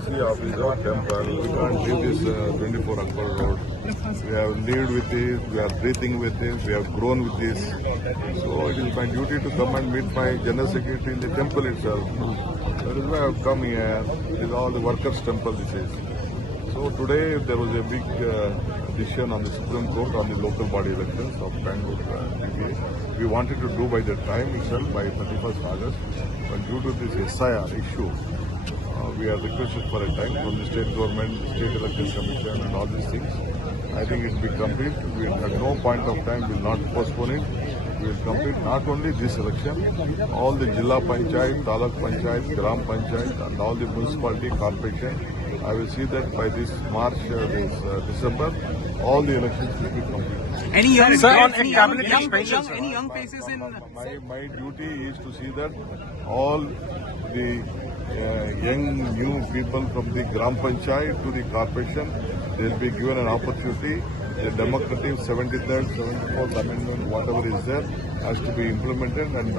PDC office or temple. We can't leave this 24 Akbar Road. We have lived with this, we are breathing with this, we have grown with this. So it is my duty to come and meet my General Secretary in the temple itself. That is why I have come here. It is all the workers' temple this is. So today there was a big decision on the Supreme Court on the local body elections of Bangalore PPA. We wanted to do by the time itself by 31st August, but due to this SIR issue, we are requested for a time from the state government, state election commission and all these things. I think it will be complete. We will at no point of time will not postpone it. We will complete not only this election, all the Jilla Panchayat, Taluk Panchayat, Gram Panchayat and all the municipality corporation. I will see that by this March, December, all the elections will be completed. Any young, Sir, on any cabinet young, expansion, sir. any young faces in? My duty is to see that all the young new people from the Gram Panchayat to the corporation, they will be given an opportunity. The democratic 73rd, 74th amendment, whatever is there, has to be implemented and